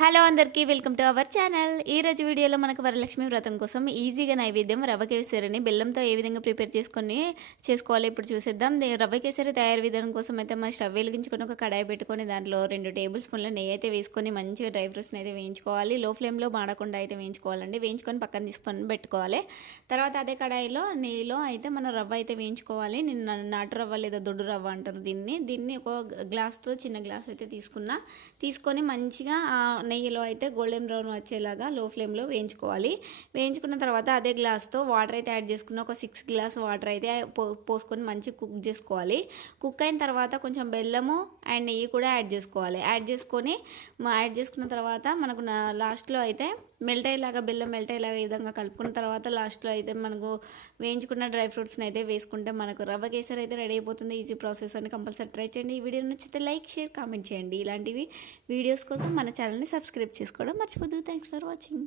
Hello అందరికీ welcome to our channel. ఈ రోజు వీడియోలో మనకు వరలక్ష్మి వ్రతం కోసం ఈజీగా నైవేద్యం రవ్వ కేసరిని బెల్లంతో ఏ విధంగా ప్రిపేర్ చేసుకొని చేసుకోవాలి ఇప్పుడు చూసేద్దాం. రవ్వ కేసరి తయారు విధానం కోసం అయితే మన స్టవ్ వెలిగించుకొని ఒక కడాయి పెట్టుకొని దాంట్లో రెండు టేబుల్ స్పూన్ల నెయ్యి అయితే వేసుకొని మంచిగా డ్రై ఫ్రూట్స్ని అయితే వేయించుకోవాలి. లో ఫ్లేమ్లో మాడకుండా అయితే వేయించుకోవాలండి. వేయించుకొని పక్కన తీసుకొని పెట్టుకోవాలి. తర్వాత అదే కడాయిలో నెయ్యిలో అయితే మనం రవ్వ అయితే వేయించుకోవాలి. నేను నాటు రవ్వ లేదా దొడ్డు రవ్వ అంటారు దీన్ని. దీన్ని ఒక గ్లాస్తో చిన్న గ్లాస్ అయితే తీసుకున్నా తీసుకొని మంచిగా నెయ్యిలో అయితే గోల్డెన్ బ్రౌన్ వచ్చేలాగా లో ఫ్లేమ్లో వేయించుకోవాలి. వేయించుకున్న తర్వాత అదే గ్లాస్తో వాటర్ అయితే యాడ్ చేసుకున్న ఒక సిక్స్ గ్లాస్ వాటర్ అయితే పోసుకొని మంచిగా కుక్ చేసుకోవాలి. కుక్ అయిన తర్వాత కొంచెం బెల్లము అండ్ నెయ్యి కూడా యాడ్ చేసుకోవాలి. యాడ్ చేసుకొని యాడ్ చేసుకున్న తర్వాత మనకు నా లాస్ట్లో అయితే మెల్ట్ అయ్యేలాగా బెల్లం మెల్ట్ అయ్యేలాగా ఈ విధంగా కలుపుకున్న తర్వాత లాస్ట్లో అయితే మనకు వేయించుకున్న డ్రై ఫ్రూట్స్ని అయితే వేసుకుంటే మనకు రవ్వ కేసరి అయితే రెడీ అయిపోతుంది. ఈజీ ప్రాసెస్ అని కంపల్సరీ ట్రై చేయండి. ఈ వీడియో నచ్చితే లైక్ షేర్ కామెంట్ చేయండి. ఇలాంటివి వీడియోస్ కోసం మన ఛానల్ని సబ్స్క్రైబ్ చేసుకోవడం మర్చిపోద్దు థ్యాంక్స్ ఫర్ వాచింగ్